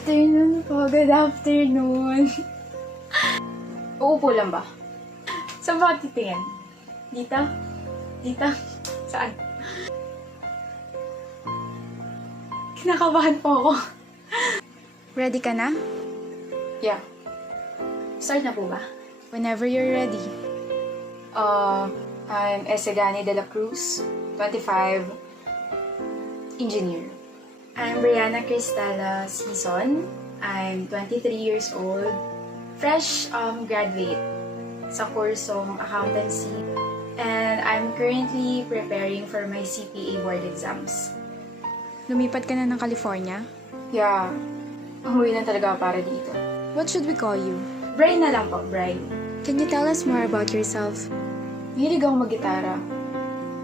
afternoon po. Good afternoon. Uupo lang ba? Saan ba ka titingin? Dito? Dito? Saan? Kinakabahan po ako. Ready ka na? Yeah. Start na po ba? Whenever you're ready. I'm Esegani de la Cruz, 25, engineer. I'm Brianna Cristela Season. I'm 23 years old. Fresh graduate sa kursong accountancy. And I'm currently preparing for my CPA board exams. Lumipat ka na ng California? Yeah. Umuwi lang talaga para dito. What should we call you? Brian na lang po, Brian. Can you tell us more about yourself? Mahilig akong mag-gitara.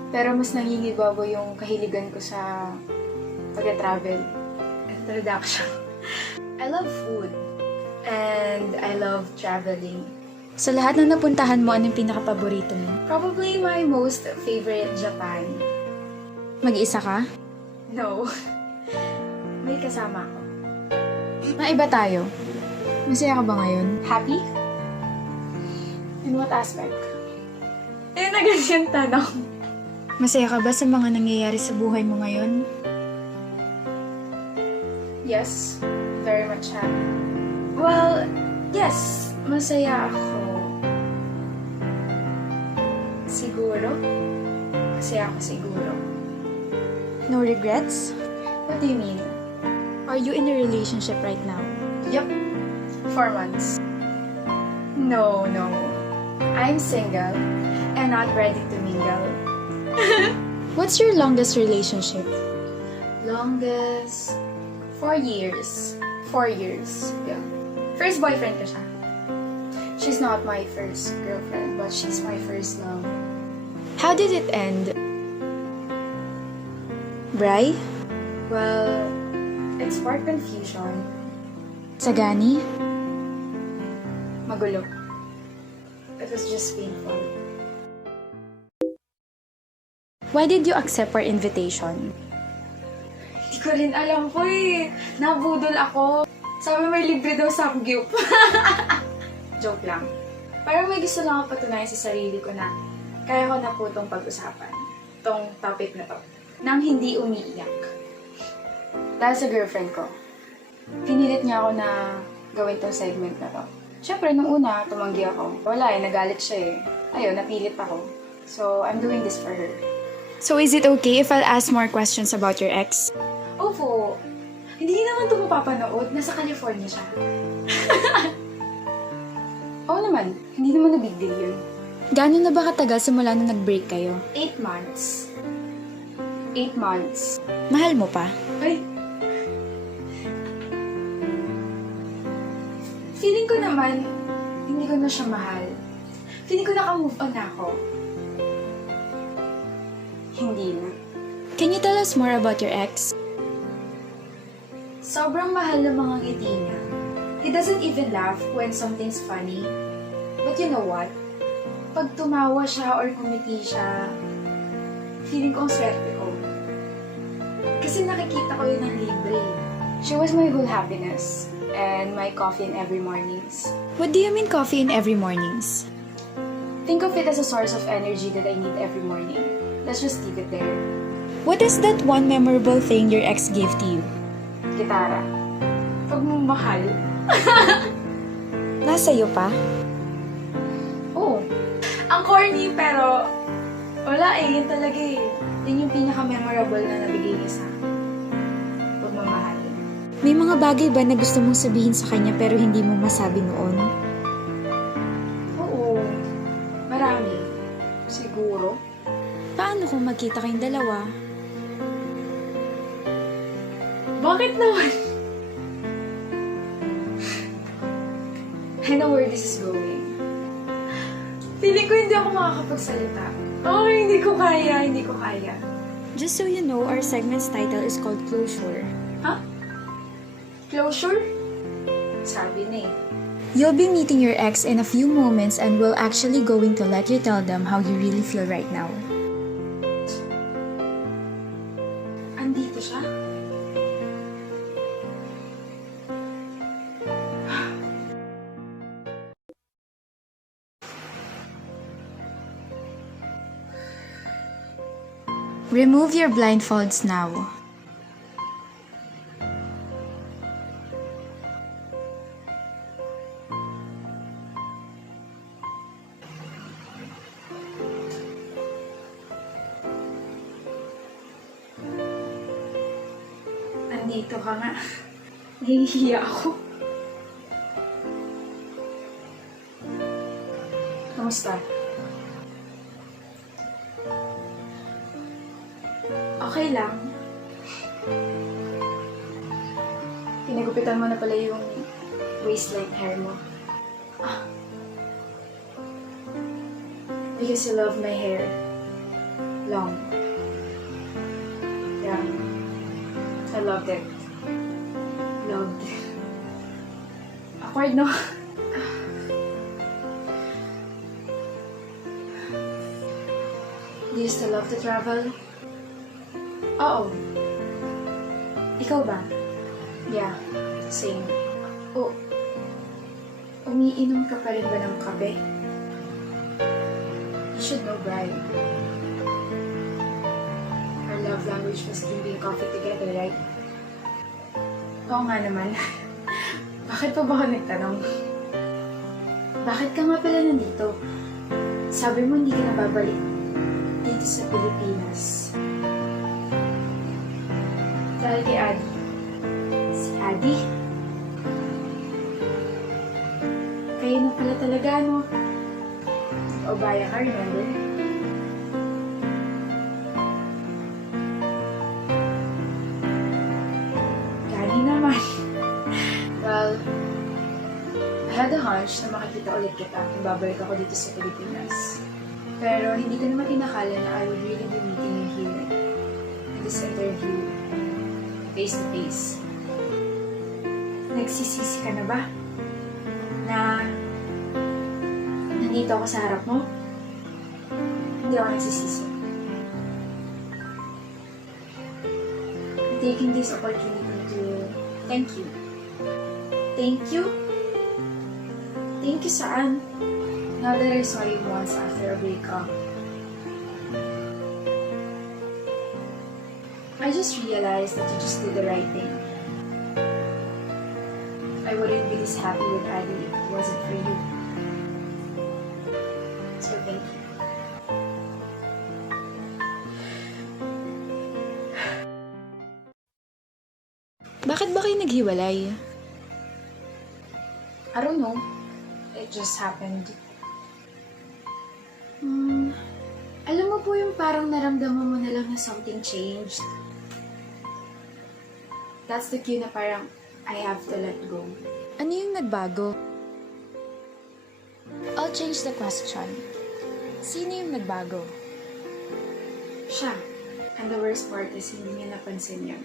Pero mas nangingibabaw yung kahiligan ko sa pag-travel. Introduction. I love food. And I love traveling. Sa lahat ng napuntahan mo, anong pinaka-paborito mo? Probably my most favorite Japan. Mag-isa ka? No. May kasama ako. Maiba tayo. Masaya ka ba ngayon? Happy? In what aspect? Eh, agad yung tanong. Masaya ka ba sa mga nangyayari sa buhay mo ngayon? Yes, very much happy. Well, yes, masaya ako. Siguro? Masaya ako siguro. No regrets? What do you mean? Are you in a relationship right now? Yup. 4 months. No. I'm single and not ready to mingle. What's your longest relationship? Longest? 4 years. 4 years, yeah. First boyfriend ko siya. She's not my first girlfriend, but she's my first love. How did it end? Bri? Well, it sparked confusion. Sagani? Magulo. It was just painful. Why did you accept our invitation? Hindi ko rin alam po eh. Nabudol ako. Sabi may libre daw sa gyup. Joke lang. Parang may gusto lang ako patunayan sa sarili ko na kaya ko na po itong pag-usapan. Itong topic na to. Nang hindi umiiyak. Dahil sa girlfriend ko. Pinilit niya ako na gawin tong segment na to. Siyempre, nung una, tumanggi ako. Wala eh, nagalit siya eh. Ayun, napilit ako. So, I'm doing this for her. So is it okay if I'll ask more questions about your ex? Opo. Hindi naman ito mapapanood. Nasa California siya. Oo naman. Hindi naman na big deal yun. Gano'n na ba katagal simula na nag-break kayo? 8 months. 8 months. Mahal mo pa? Ay! Feeling ko naman, hindi ko na siya mahal. Feeling ko naka-move on na ako. Hindi na. Can you tell us more about your ex? Sobrang mahal ng mga ngiti niya. He doesn't even laugh when something's funny. But you know what? Pag tumawa siya or kumiti siya, feeling ko ang swerte ko. Kasi nakikita ko yun ng libre. She was my whole happiness and my coffee in every mornings. What do you mean coffee in every mornings? Think of it as a source of energy that I need every morning. Let's just leave it there. What is that one memorable thing your ex gave to you? Gitara. Pagmamahal. Nasa iyo pa? Oo. Ang corny pero wala eh. Yun talaga eh. Yun yung pinaka-memorable na nabigay niya sa akin. Pagmamahal. May mga bagay ba na gusto mong sabihin sa kanya pero hindi mo masabi noon? Oo. Marami. Siguro. Paano kung magkita kayong dalawa? Bakit naman? I know where this is going. Feeling ko hindi ako makakapagsalita. Okay, hindi ko kaya. Just so you know, our segment's title is called Closure. Ha? Closure? Sabi na eh. You'll be meeting your ex in a few moments and we're actually going to let you tell them how you really feel right now. Andito siya? Remove your blindfolds now. Nandito ka nga. Nahihiya ako. Kamusta? Okay lang. Pinagupitan mo na pala yung waistline hair mo. Ah. Because you love my hair. Long. Yeah. I loved it. Loved it. Awkward, no? Do you still love to travel? Oo. Ikaw ba? Yeah, same. Oh, umiinom ka pa rin ba ng kape? You should know, Brian. Our love language was drinking coffee together, right? Oo nga naman. Bakit pa ba ako nagtanong? Bakit ka nga pala nandito? Sabi mo hindi ka na babalik dito sa Pilipinas. Dahil kay Adi. Si Adi? Kayo na pala talaga, no? O baya ka, remember? Gani naman. Well, I had a hunch na makikita ulit kita kung babalik ako dito sa Pilipinas. Pero hindi ko naman inakala na I would really be meeting you here in this interview, face to face. Nagsisisi ka na ba? Na nandito ako sa harap mo? Hindi ako nagsisisi. I'm taking this opportunity to thank you. Thank you? Thank you saan? Now that I saw you once after a breakup, I just realized that you just did the right thing. I wouldn't be this happy with Adi if it wasn't for you. So thank you. Bakit ba kayo naghiwalay? I don't know. It just happened. Alam mo po yung parang naramdaman mo na lang na something changed. That's the cue na parang I have to let go. Ano yung nagbago? I'll change the question. Sino yung nagbago? Siya. And the worst part is hindi niya napansin yun.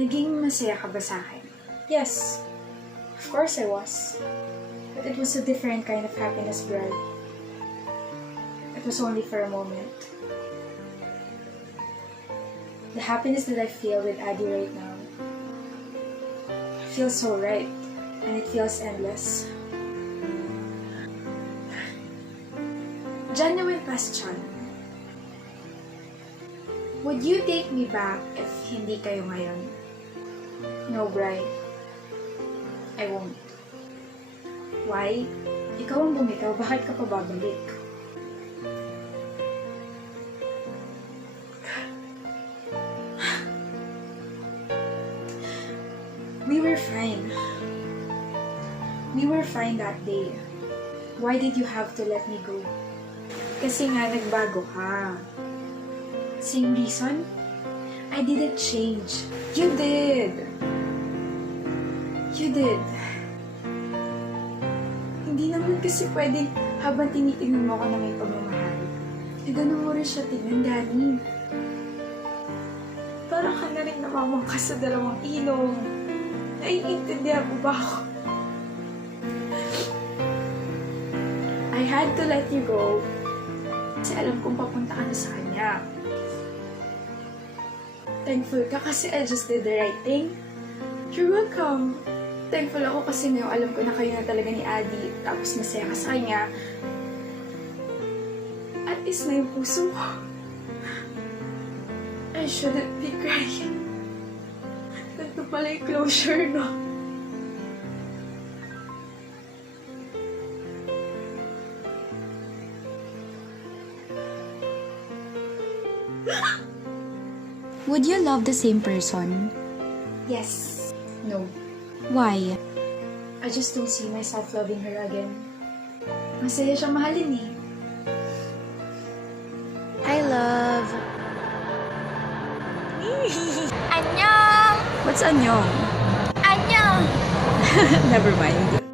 Naging masaya ka ba sa akin? Yes. Of course I was. But it was a different kind of happiness, Brad. It was only for a moment. The happiness that I feel with Adi right now feels so right, and it feels endless. Genuine question. Would you take me back if hindi kayo ngayon? No, Bri. I won't. Why? Ikaw ang bumitaw, bakit ka pa babalik? We were fine. We were fine that day. Why did you have to let me go? Kasi nga nagbago ka. Same reason? I didn't change. You did. You did. Hindi naman kasi pwedeng habang tinitingnan mo ako na may pagmamahal. Eh, ganun mo rin siya tingnan, Danny. Parang ka na rin namamang ka sa dalawang ilong. Naiintindihan mo ba ako? I had to let you go kasi alam kong papunta ka na sa kanya. Thankful ka kasi I just did the right thing. You're welcome. Thankful ako kasi ngayon alam ko na kayo na talaga ni Adi, tapos masaya ka sa kanya. At is na yung puso ko. shouldn't be crying. Ganito pala yung closure, no? Would you love the same person? Yes. No. Why? I just don't see myself loving her again. Masaya siyang mahalin eh. I love... 안녕. What's anyong? 안녕. Never mind.